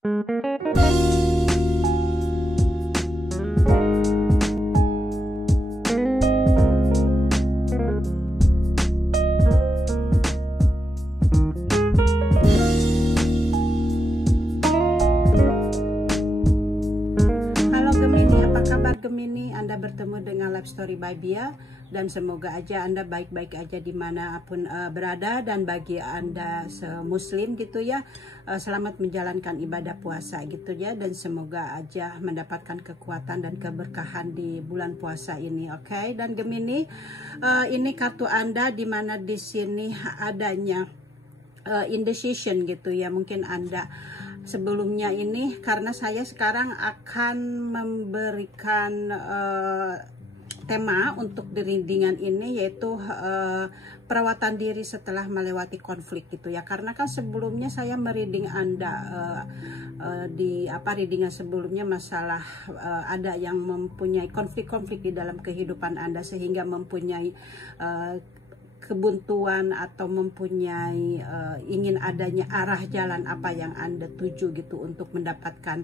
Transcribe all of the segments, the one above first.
Gemini, Anda bertemu dengan Life Story by Bia, dan semoga aja Anda baik-baik aja dimanapun berada. Dan bagi Anda muslim gitu ya, selamat menjalankan ibadah puasa gitu ya, dan semoga aja mendapatkan kekuatan dan keberkahan di bulan puasa ini. Oke. Dan Gemini, ini kartu Anda dimana di sini adanya indecision gitu ya. Mungkin Anda sebelumnya ini, karena saya sekarang akan memberikan tema untuk di readingan ini, yaitu perawatan diri setelah melewati konflik gitu ya. Karena kan sebelumnya saya mereading Anda di readingan sebelumnya, masalah ada yang mempunyai konflik-konflik di dalam kehidupan Anda sehingga mempunyai kebuntuan atau mempunyai ingin adanya arah jalan apa yang Anda tuju gitu untuk mendapatkan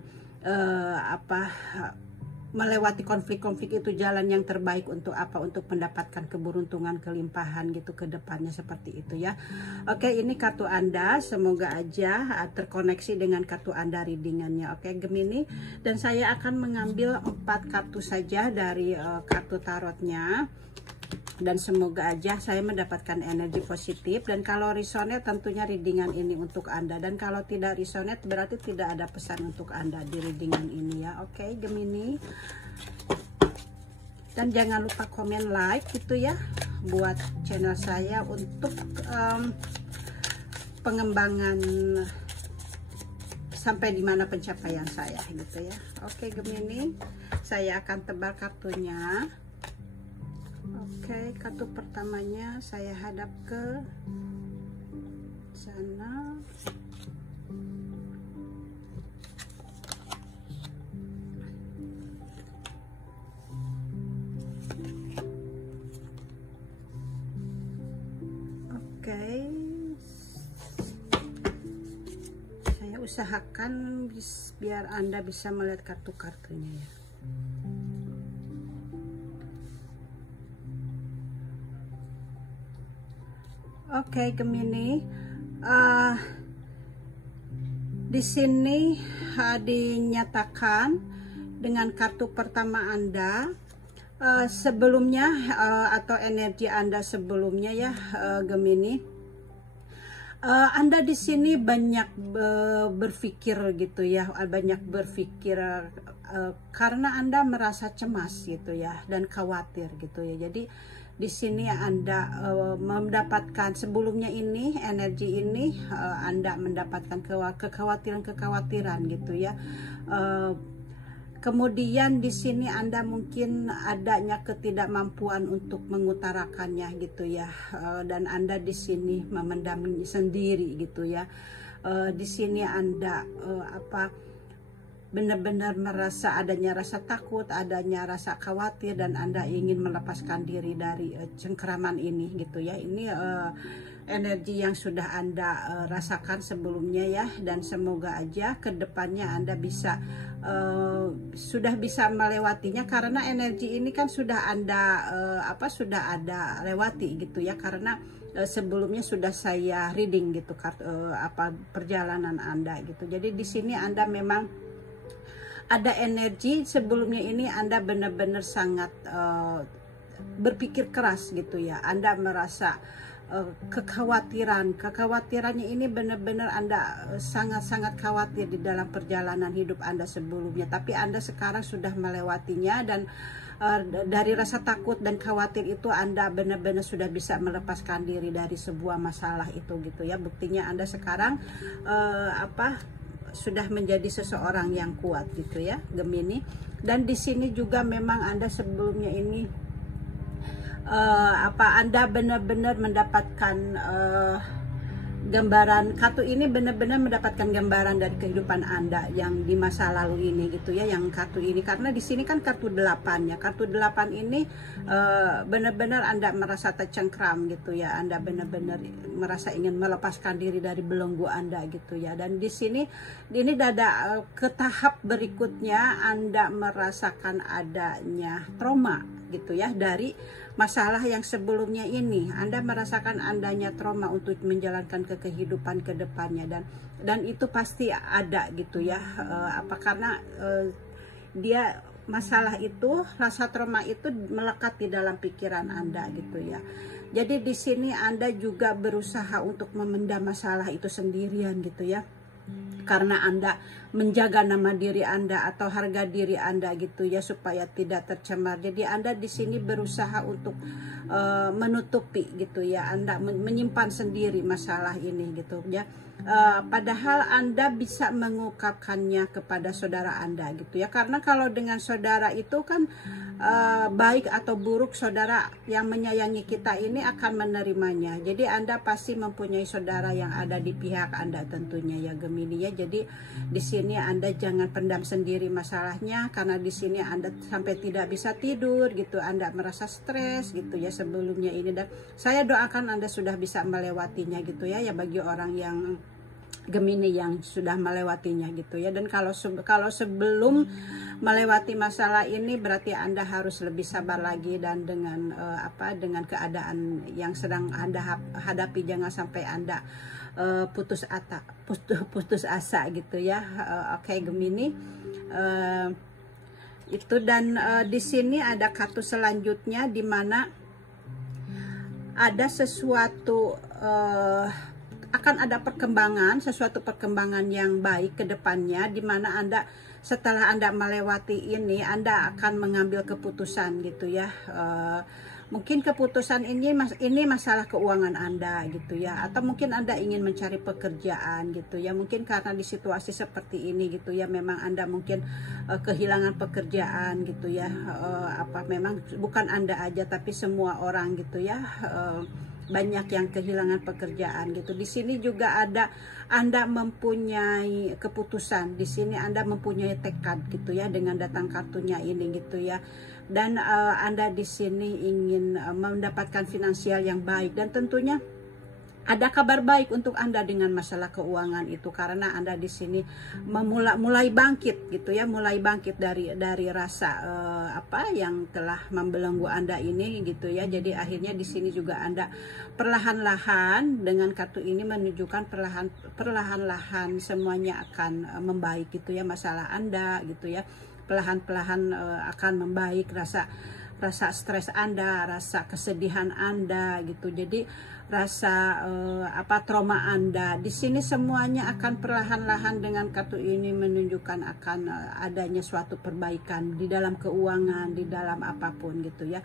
melewati konflik-konflik itu, jalan yang terbaik untuk apa, untuk mendapatkan keberuntungan, kelimpahan gitu ke depannya, seperti itu ya. Oke, ini kartu Anda, semoga aja terkoneksi dengan kartu Anda readingannya. Oke Gemini, dan saya akan mengambil 4 kartu saja dari kartu tarotnya, dan semoga aja saya mendapatkan energi positif. Dan kalau resonate tentunya readingan ini untuk Anda, dan kalau tidak resonate berarti tidak ada pesan untuk Anda di readingan ini ya. Oke Gemini, dan jangan lupa komen like gitu ya buat channel saya untuk pengembangan sampai dimana pencapaian saya gitu ya. Oke Gemini, saya akan tebal kartunya. Oke, kartu pertamanya saya hadap ke sana. Oke, saya usahakan biar Anda bisa melihat kartu-kartunya ya. Oke Gemini, di sini dinyatakan dengan kartu pertama Anda sebelumnya, atau energi Anda sebelumnya ya Gemini, Anda di sini banyak berpikir gitu ya, banyak berpikir karena Anda merasa cemas gitu ya, dan khawatir gitu ya. Jadi di sini Anda mendapatkan sebelumnya ini, energi ini Anda mendapatkan kekhawatiran gitu ya. Kemudian di sini Anda mungkin adanya ketidakmampuan untuk mengutarakannya gitu ya, dan Anda di sini memendam sendiri gitu ya. Di sini Anda benar-benar merasa adanya rasa takut, adanya rasa khawatir, dan Anda ingin melepaskan diri dari cengkeraman ini gitu ya. Ini energi yang sudah Anda rasakan sebelumnya ya, dan semoga aja kedepannya Anda bisa sudah bisa melewatinya, karena energi ini kan sudah Anda sudah ada lewati gitu ya, karena sebelumnya sudah saya reading gitu perjalanan Anda gitu. Jadi di sini Anda memang ada energi sebelumnya ini, Anda benar-benar sangat berpikir keras gitu ya. Anda merasa kekhawatirannya ini benar-benar Anda sangat-sangat khawatir di dalam perjalanan hidup Anda sebelumnya, tapi Anda sekarang sudah melewatinya, dan dari rasa takut dan khawatir itu Anda benar-benar sudah bisa melepaskan diri dari sebuah masalah itu gitu ya. Buktinya Anda sekarang sudah menjadi seseorang yang kuat gitu ya Gemini. Dan di sini juga memang Anda sebelumnya ini Anda benar-benar mendapatkan gambaran kartu ini benar-benar mendapatkan gambaran dari kehidupan Anda yang di masa lalu ini gitu ya, yang kartu ini, karena di sini kan kartu 8 ya. Kartu 8 ini benar-benar Anda merasa tercengkram gitu ya, Anda benar-benar merasa ingin melepaskan diri dari belenggu Anda gitu ya. Dan di sini ini ada ke tahap berikutnya, Anda merasakan adanya trauma gitu ya dari masalah yang sebelumnya ini. Anda merasakan adanya trauma untuk menjalankan ke kehidupan ke depannya, dan itu pasti ada gitu ya. Karena dia masalah itu, rasa trauma itu melekat di dalam pikiran Anda gitu ya. Jadi di sini Anda juga berusaha untuk memendam masalah itu sendirian gitu ya, karena Anda menjaga nama diri Anda atau harga diri Anda gitu ya, supaya tidak tercemar. Jadi Anda di sini berusaha untuk menutupi gitu ya, Anda menyimpan sendiri masalah ini gitu ya. Padahal Anda bisa mengungkapkannya kepada saudara Anda gitu ya, karena kalau dengan saudara itu kan baik atau buruk, saudara yang menyayangi kita ini akan menerimanya. Jadi Anda pasti mempunyai saudara yang ada di pihak Anda tentunya ya Gemini ya. Jadi di sini Anda jangan pendam sendiri masalahnya, karena di sini Anda sampai tidak bisa tidur gitu, Anda merasa stres gitu ya sebelumnya ini. Dan saya doakan Anda sudah bisa melewatinya gitu ya, bagi orang yang Gemini yang sudah melewatinya gitu ya. Dan kalau sebelum melewati masalah ini, berarti Anda harus lebih sabar lagi, dan dengan dengan keadaan yang sedang Anda hadapi, jangan sampai Anda putus asa gitu ya. Oke, Gemini. Itu, dan di sini ada kartu selanjutnya di mana ada sesuatu akan ada sesuatu perkembangan yang baik ke depannya, di mana Anda setelah Anda melewati ini, Anda akan mengambil keputusan gitu ya. Mungkin keputusan ini masalah keuangan Anda gitu ya, atau mungkin Anda ingin mencari pekerjaan gitu ya. Mungkin karena di situasi seperti ini gitu ya, memang Anda mungkin kehilangan pekerjaan gitu ya. Memang bukan Anda aja, tapi semua orang gitu ya. Banyak yang kehilangan pekerjaan gitu. Di sini juga ada Anda mempunyai keputusan. Di sini Anda mempunyai tekad gitu ya, dengan datang kartunya ini gitu ya. Dan Anda di sini ingin mendapatkan finansial yang baik, dan tentunya ada kabar baik untuk Anda dengan masalah keuangan itu, karena Anda di sini mulai bangkit gitu ya, mulai bangkit dari rasa yang telah membelenggu Anda ini gitu ya. Jadi akhirnya di sini juga Anda perlahan-lahan, dengan kartu ini menunjukkan perlahan-lahan semuanya akan membaik gitu ya, masalah Anda gitu ya. Perlahan-lahan akan membaik rasa stres Anda, rasa kesedihan Anda gitu. Jadi rasa trauma Anda di sini semuanya akan perlahan-lahan, dengan kartu ini menunjukkan akan adanya suatu perbaikan di dalam keuangan, di dalam apapun gitu ya,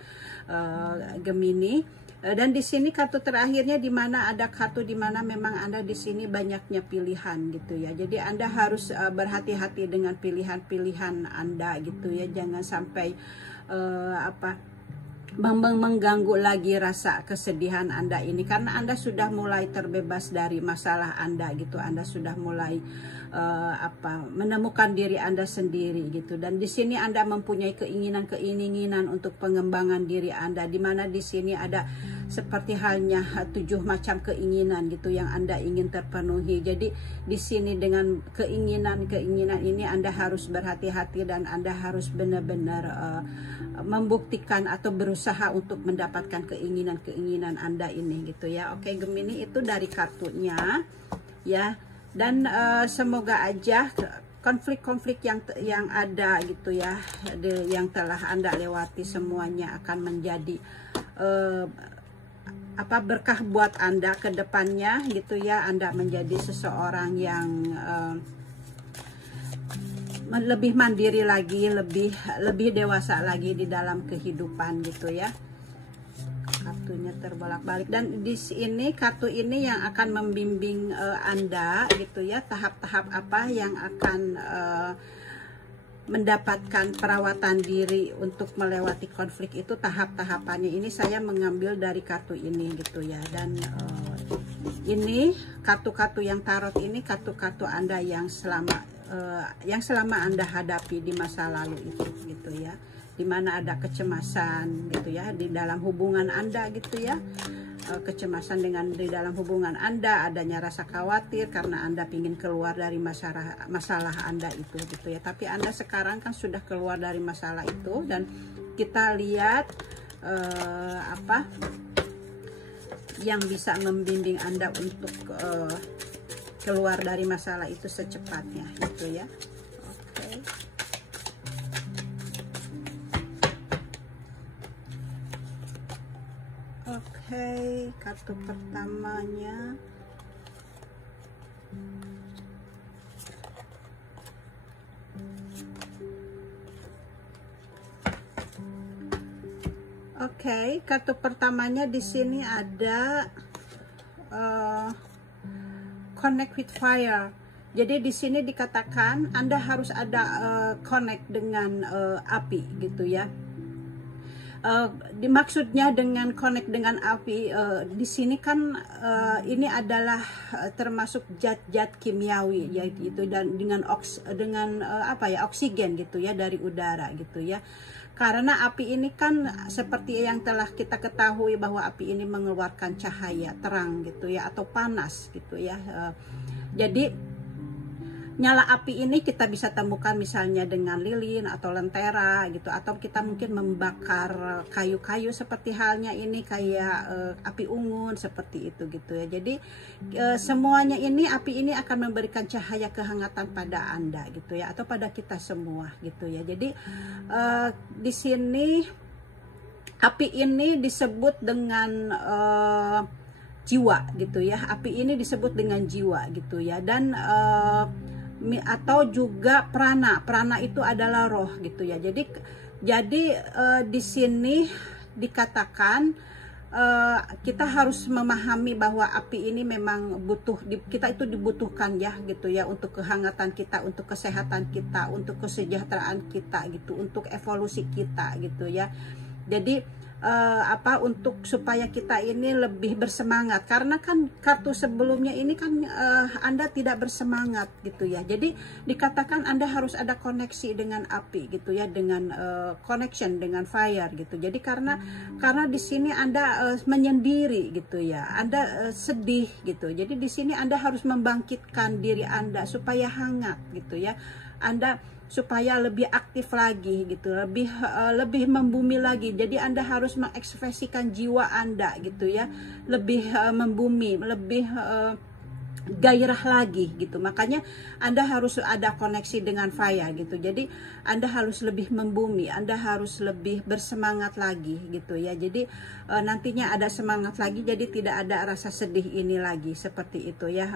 Gemini. Dan di sini kartu terakhirnya, di mana ada kartu di mana memang Anda di sini banyaknya pilihan gitu ya. Jadi Anda harus berhati-hati dengan pilihan-pilihan Anda gitu ya. Jangan sampai mengganggu lagi rasa kesedihan Anda ini, karena Anda sudah mulai terbebas dari masalah Anda gitu. Anda sudah mulai menemukan diri Anda sendiri gitu. Dan di sini Anda mempunyai keinginan untuk pengembangan diri Anda, di mana di sini ada seperti halnya 7 macam keinginan gitu yang Anda ingin terpenuhi. Jadi di sini dengan keinginan ini Anda harus berhati-hati, dan Anda harus benar-benar membuktikan atau berusaha untuk mendapatkan keinginan Anda ini gitu ya. Oke, Gemini, itu dari kartunya ya. Dan semoga aja konflik-konflik yang ada gitu ya, yang telah Anda lewati, semuanya akan menjadi berkah buat Anda ke depannya gitu ya. Anda menjadi seseorang yang lebih mandiri lagi, lebih dewasa lagi di dalam kehidupan gitu ya. Kartunya terbolak-balik, dan di sini kartu ini yang akan membimbing Anda gitu ya, tahap-tahap apa yang akan mendapatkan perawatan diri untuk melewati konflik itu, tahap-tahapannya ini saya mengambil dari kartu ini gitu ya. Dan ini kartu-kartu yang tarot ini kartu-kartu Anda yang selama Anda hadapi di masa lalu itu gitu ya, dimana ada kecemasan gitu ya di dalam hubungan Anda gitu ya, kecemasan di dalam hubungan Anda, adanya rasa khawatir karena Anda ingin keluar dari masalah Anda itu gitu ya. Tapi Anda sekarang kan sudah keluar dari masalah itu, dan kita lihat apa yang bisa membimbing Anda untuk keluar dari masalah itu secepatnya gitu ya. Oke. Oke, kartu pertamanya kartu pertamanya di sini ada connect with fire. Jadi di sini dikatakan Anda harus ada connect dengan api gitu ya. Dimaksudnya dengan connect dengan api, di sini kan ini adalah termasuk zat-zat kimiawi yaitu, dan dengan oksigen gitu ya dari udara gitu ya. Karena api ini kan seperti yang telah kita ketahui bahwa api ini mengeluarkan cahaya terang gitu ya, atau panas gitu ya. Jadi nyala api ini kita bisa temukan misalnya dengan lilin atau lentera gitu, atau kita mungkin membakar kayu-kayu seperti halnya ini kayak api unggun seperti itu gitu ya. Jadi semuanya ini, api ini akan memberikan cahaya kehangatan pada Anda gitu ya, atau pada kita semua gitu ya. Jadi di sini api ini disebut dengan jiwa gitu ya. Api ini disebut dengan jiwa gitu ya, dan atau juga prana. Prana itu adalah roh gitu ya. Jadi di sini dikatakan kita harus memahami bahwa api ini memang kita itu dibutuhkan ya gitu ya, untuk kehangatan kita, untuk kesehatan kita, untuk kesejahteraan kita gitu, untuk evolusi kita gitu ya. Jadi untuk supaya kita ini lebih bersemangat, karena kan kartu sebelumnya ini kan Anda tidak bersemangat gitu ya. Jadi dikatakan Anda harus ada koneksi dengan api gitu ya, dengan connection dengan fire gitu. Jadi karena di sini Anda menyendiri gitu ya, Anda sedih gitu. Jadi di sini Anda harus membangkitkan diri Anda supaya hangat gitu ya. Anda supaya lebih aktif lagi gitu, lebih membumi lagi. Jadi Anda harus mengekspresikan jiwa Anda gitu ya, lebih membumi, lebih gairah lagi gitu. Makanya Anda harus ada koneksi dengan fire gitu. Jadi Anda harus lebih membumi, Anda harus lebih bersemangat lagi gitu ya. Jadi nantinya ada semangat lagi, jadi tidak ada rasa sedih ini lagi seperti itu ya.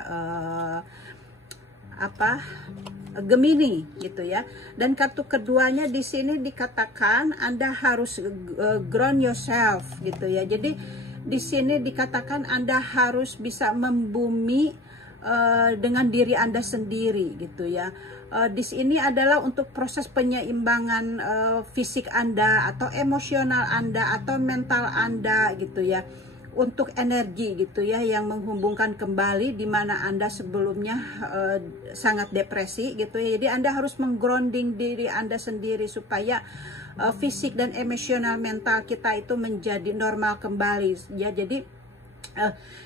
Gemini gitu ya. Dan kartu keduanya di sini dikatakan Anda harus ground yourself gitu ya. Jadi di sini dikatakan Anda harus bisa membumi dengan diri Anda sendiri gitu ya. Di sini adalah untuk proses penyeimbangan fisik Anda atau emosional Anda atau mental Anda gitu ya, untuk energi gitu ya, yang menghubungkan kembali di mana Anda sebelumnya sangat depresi gitu ya. Jadi Anda harus menggrounding diri Anda sendiri supaya fisik dan emosional mental kita itu menjadi normal kembali ya. Jadi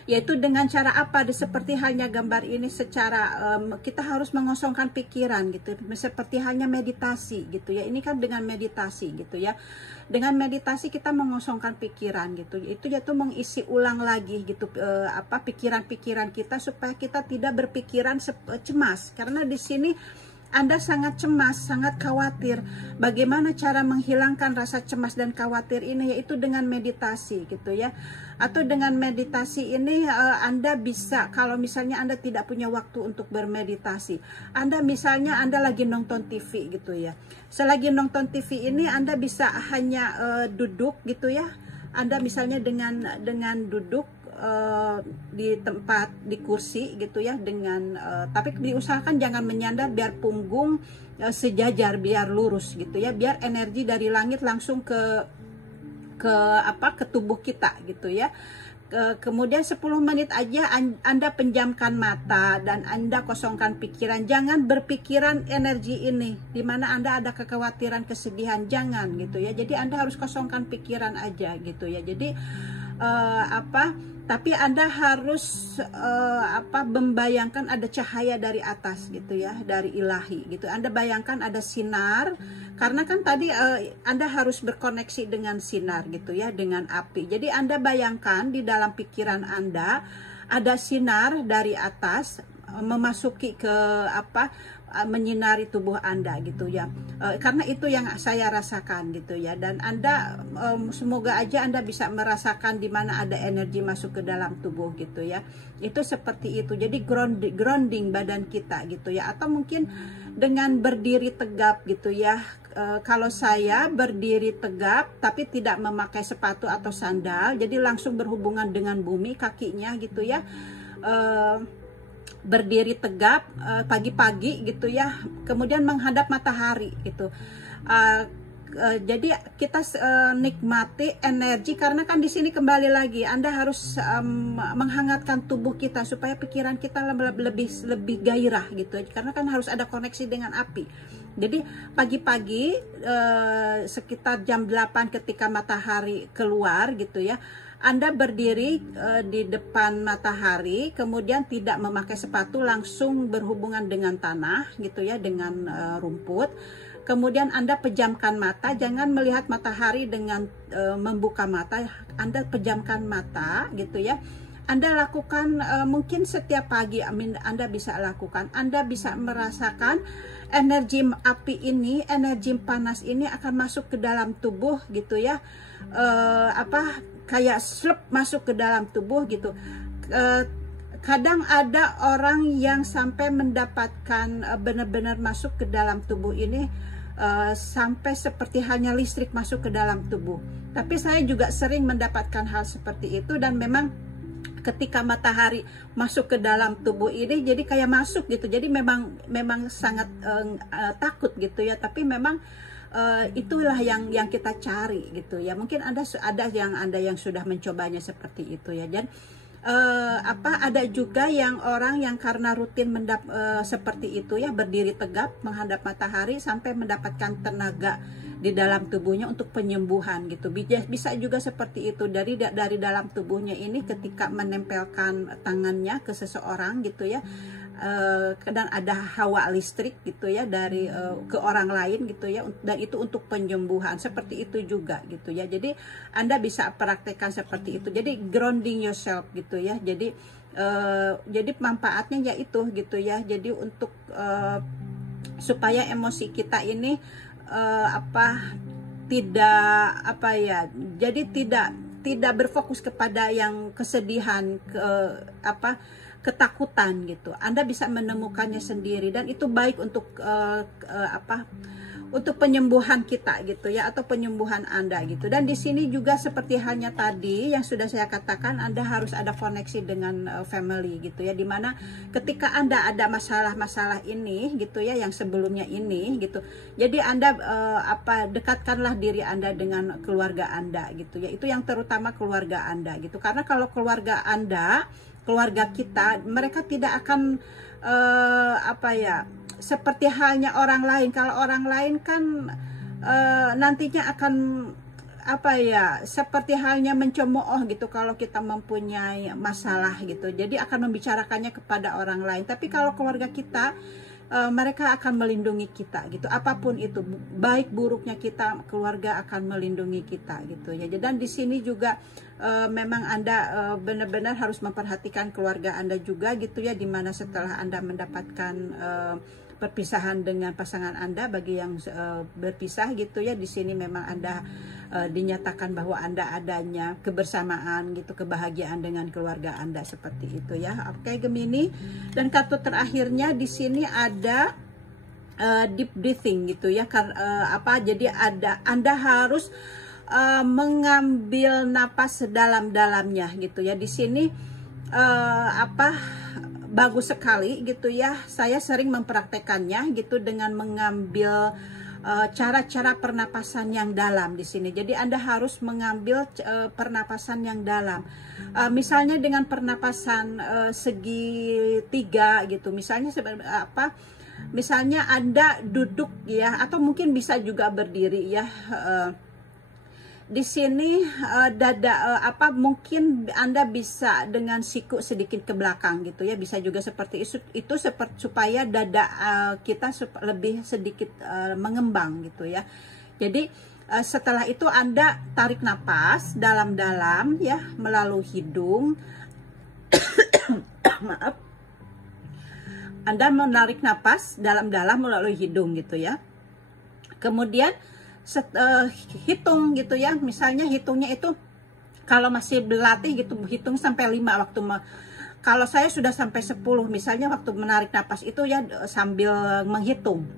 yaitu dengan cara apa? Seperti halnya gambar ini, secara kita harus mengosongkan pikiran gitu, seperti halnya meditasi gitu ya. Ini kan dengan meditasi gitu ya. Dengan meditasi kita mengosongkan pikiran gitu. Itu yaitu mengisi ulang lagi gitu pikiran-pikiran kita, supaya kita tidak berpikiran cemas. Karena di sini Anda sangat cemas, sangat khawatir. Bagaimana cara menghilangkan rasa cemas dan khawatir ini? Yaitu dengan meditasi gitu ya. Atau dengan meditasi ini Anda bisa, kalau misalnya Anda tidak punya waktu untuk bermeditasi, Anda misalnya Anda lagi nonton TV gitu ya. Selagi nonton TV ini Anda bisa hanya duduk gitu ya. Anda misalnya dengan duduk di tempat, di kursi gitu ya, dengan tapi diusahakan jangan menyandar, biar punggung sejajar, biar lurus gitu ya, biar energi dari langit langsung ke tubuh kita gitu ya. Kemudian 10 menit aja Anda penjamkan mata dan Anda kosongkan pikiran. Jangan berpikiran energi ini dimana Anda ada kekhawatiran, kesedihan, jangan gitu ya. Jadi Anda harus kosongkan pikiran aja gitu ya. Jadi tapi Anda harus membayangkan ada cahaya dari atas gitu ya, dari ilahi gitu. Anda bayangkan ada sinar, karena kan tadi Anda harus berkoneksi dengan sinar gitu ya, dengan api. Jadi Anda bayangkan di dalam pikiran Anda ada sinar dari atas memasuki ke menyinari tubuh Anda gitu ya. Karena itu yang saya rasakan gitu ya. Dan Anda semoga aja Anda bisa merasakan di mana ada energi masuk ke dalam tubuh gitu ya. Itu seperti itu. Jadi grounding badan kita gitu ya. Atau mungkin dengan berdiri tegap gitu ya. Kalau saya berdiri tegap tapi tidak memakai sepatu atau sandal, jadi langsung berhubungan dengan bumi kakinya gitu ya. Berdiri tegap pagi-pagi gitu ya, kemudian menghadap matahari gitu. Jadi kita nikmati energi, karena kan di sini kembali lagi Anda harus menghangatkan tubuh kita supaya pikiran kita lebih gairah gitu, karena kan harus ada koneksi dengan api. Jadi pagi-pagi sekitar jam 8 ketika matahari keluar gitu ya, Anda berdiri di depan matahari, kemudian tidak memakai sepatu, langsung berhubungan dengan tanah gitu ya, dengan rumput. Kemudian Anda pejamkan mata, jangan melihat matahari dengan membuka mata, Anda pejamkan mata gitu ya. Anda lakukan mungkin setiap pagi, Anda bisa lakukan. Anda bisa merasakan energi api ini, energi panas ini akan masuk ke dalam tubuh gitu ya. Kayak slep masuk ke dalam tubuh gitu. Kadang ada orang yang sampai mendapatkan benar-benar masuk ke dalam tubuh ini, sampai seperti hanya listrik masuk ke dalam tubuh. Tapi saya juga sering mendapatkan hal seperti itu, dan memang ketika matahari masuk ke dalam tubuh ini jadi kayak masuk gitu. Jadi memang sangat takut gitu ya, tapi memang itulah yang kita cari gitu ya. Mungkin ada yang sudah mencobanya seperti itu ya. Dan ada juga orang yang karena rutin seperti itu ya, berdiri tegap menghadap matahari sampai mendapatkan tenaga di dalam tubuhnya untuk penyembuhan gitu. Bisa juga seperti itu dari dalam tubuhnya ini, ketika menempelkan tangannya ke seseorang gitu ya. Kadang ada hawa listrik gitu ya dari ke orang lain gitu ya, dan itu untuk penyembuhan seperti itu juga gitu ya. Jadi Anda bisa praktekkan seperti itu. Jadi grounding yourself gitu ya. Jadi manfaatnya yaitu gitu ya. Jadi untuk supaya emosi kita ini jadi tidak berfokus kepada yang kesedihan, ketakutan gitu. Anda bisa menemukannya sendiri, dan itu baik untuk untuk penyembuhan kita gitu ya, atau penyembuhan Anda gitu. Dan di sini juga seperti halnya tadi yang sudah saya katakan, Anda harus ada koneksi dengan family gitu ya, dimana ketika Anda ada masalah-masalah ini gitu ya, yang sebelumnya ini gitu, jadi Anda dekatkanlah diri Anda dengan keluarga Anda gitu ya. Itu yang terutama keluarga Anda gitu, karena kalau keluarga Anda, keluarga kita, mereka tidak akan seperti halnya orang lain. Kalau orang lain kan nantinya akan seperti halnya mencemooh gitu kalau kita mempunyai masalah gitu. Jadi akan membicarakannya kepada orang lain. Tapi kalau keluarga kita, mereka akan melindungi kita gitu. Apapun itu, baik buruknya kita, keluarga akan melindungi kita gitu ya. Dan di sini juga memang Anda benar-benar harus memperhatikan keluarga Anda juga gitu ya, dimana setelah Anda mendapatkan perpisahan dengan pasangan Anda, bagi yang berpisah gitu ya, di sini memang Anda dinyatakan bahwa Anda adanya kebersamaan gitu, kebahagiaan dengan keluarga Anda seperti itu ya. Oke, Gemini. Dan kartu terakhirnya di sini ada deep breathing gitu ya. Jadi Anda harus mengambil napas sedalam-dalamnya gitu ya. Di sini bagus sekali gitu ya. Saya sering mempraktekannya gitu dengan mengambil cara-cara pernapasan yang dalam di sini. Jadi Anda harus mengambil pernapasan yang dalam. Misalnya dengan pernapasan segitiga gitu. Misalnya misalnya Anda duduk ya, atau mungkin bisa juga berdiri ya. Di sini mungkin Anda bisa dengan siku sedikit ke belakang gitu ya, bisa juga seperti itu supaya dada kita lebih sedikit mengembang gitu ya. Jadi setelah itu Anda tarik napas dalam-dalam ya melalui hidung. Maaf. Anda menarik napas dalam-dalam melalui hidung gitu ya. Kemudian hitung gitu ya, misalnya hitungnya itu kalau masih berlatih gitu, hitung sampai 5 waktu kalau saya sudah sampai 10 misalnya waktu menarik napas itu ya, sambil menghitung,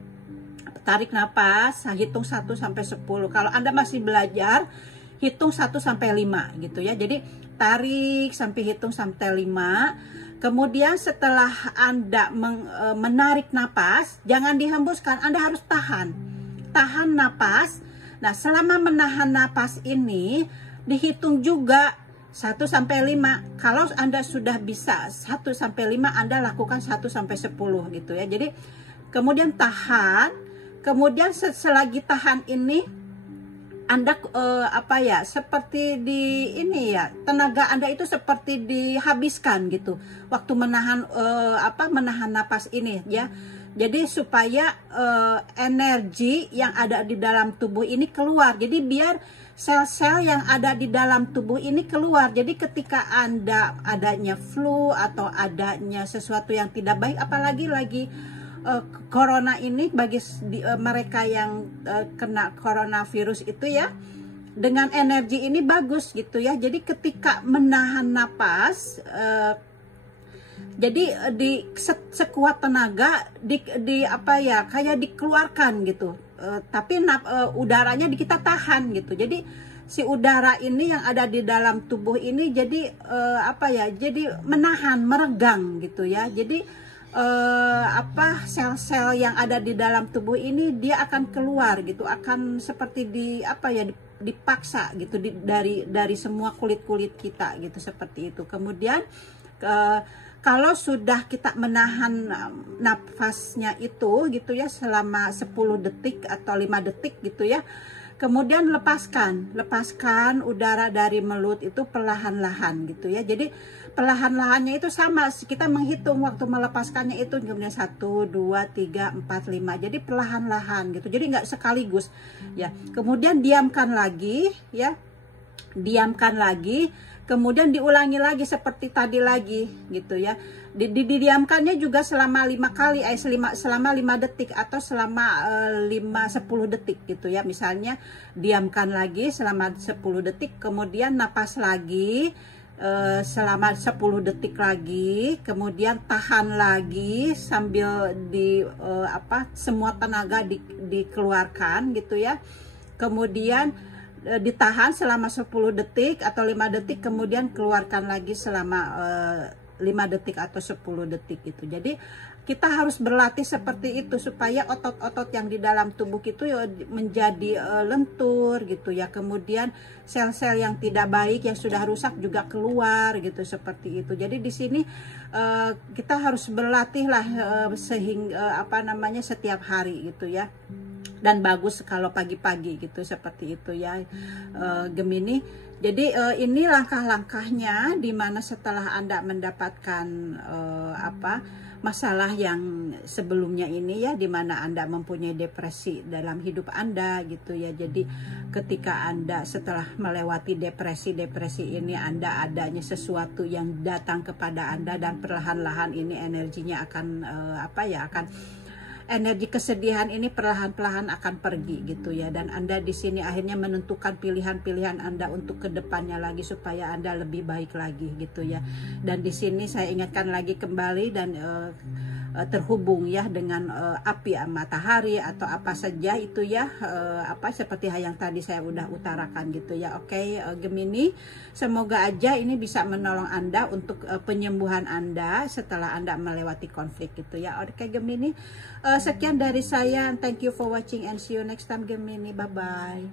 tarik napas, hitung 1 sampai 10. Kalau Anda masih belajar, hitung 1 sampai 5 gitu ya. Jadi tarik sampai hitung sampai 5. Kemudian setelah Anda menarik napas, jangan dihembuskan, Anda harus tahan napas. Nah, selama menahan napas ini dihitung juga 1 sampai 5. Kalau Anda sudah bisa 1 sampai 5, Anda lakukan 1 sampai 10 gitu ya. Jadi kemudian tahan, kemudian selagi tahan ini Anda seperti di ini ya, tenaga Anda itu seperti dihabiskan gitu waktu menahan menahan napas ini ya. Jadi supaya energi yang ada di dalam tubuh ini keluar. Jadi biar sel-sel yang ada di dalam tubuh ini keluar. Jadi ketika Anda adanya flu atau adanya sesuatu yang tidak baik, apalagi lagi corona ini, bagi mereka yang kena coronavirus itu ya, dengan energi ini bagus gitu ya. Jadi ketika menahan napas, jadi sekuat tenaga kayak dikeluarkan gitu, tapi udaranya kita tahan gitu. Jadi si udara ini yang ada di dalam tubuh ini jadi jadi menahan, meregang gitu ya. Jadi sel-sel yang ada di dalam tubuh ini dia akan keluar gitu, akan seperti dipaksa gitu dari semua kulit-kulit kita gitu, seperti itu. Kemudian kalau sudah kita menahan nafasnya itu gitu ya selama 10 detik atau 5 detik gitu ya, kemudian lepaskan udara dari mulut itu perlahan-lahan gitu ya. Jadi perlahan-lahannya itu sama, kita menghitung waktu melepaskannya itu, kemudian 1, 2, 3, 4, 5. Jadi perlahan-lahan gitu, jadi nggak sekaligus ya. Kemudian diamkan lagi ya, kemudian diulangi lagi seperti tadi lagi gitu ya. Didiamkannya juga selama 5 kali, selama 5 detik atau selama 10 detik gitu ya. Misalnya diamkan lagi selama 10 detik, kemudian napas lagi selama 10 detik lagi, kemudian tahan lagi sambil semua tenaga dikeluarkan gitu ya. Kemudian ditahan selama 10 detik atau 5 detik, kemudian keluarkan lagi selama 5 detik atau 10 detik gitu. Jadi kita harus berlatih seperti itu supaya otot-otot yang di dalam tubuh itu menjadi lentur gitu ya. Kemudian sel-sel yang tidak baik yang sudah rusak juga keluar gitu, seperti itu. Jadi di sini kita harus berlatih lah sehingga setiap hari gitu ya. Dan bagus kalau pagi-pagi gitu, seperti itu ya Gemini. Jadi ini langkah-langkahnya dimana setelah Anda mendapatkan masalah yang sebelumnya ini ya, dimana Anda mempunyai depresi dalam hidup Anda gitu ya. Jadi ketika Anda setelah melewati depresi ini, Anda adanya sesuatu yang datang kepada Anda, dan perlahan-lahan ini energinya akan energi kesedihan ini perlahan-lahan akan pergi gitu ya. Dan Anda di sini akhirnya menentukan pilihan-pilihan Anda untuk kedepannya lagi supaya Anda lebih baik lagi gitu ya. Dan di sini saya ingatkan lagi kembali, dan terhubung ya dengan api matahari atau apa saja itu ya, apa seperti yang tadi saya udah utarakan gitu ya. Oke, Gemini, semoga aja ini bisa menolong Anda untuk penyembuhan Anda setelah Anda melewati konflik gitu ya. Oke Gemini, sekian dari saya, thank you for watching and see you next time Gemini, bye bye.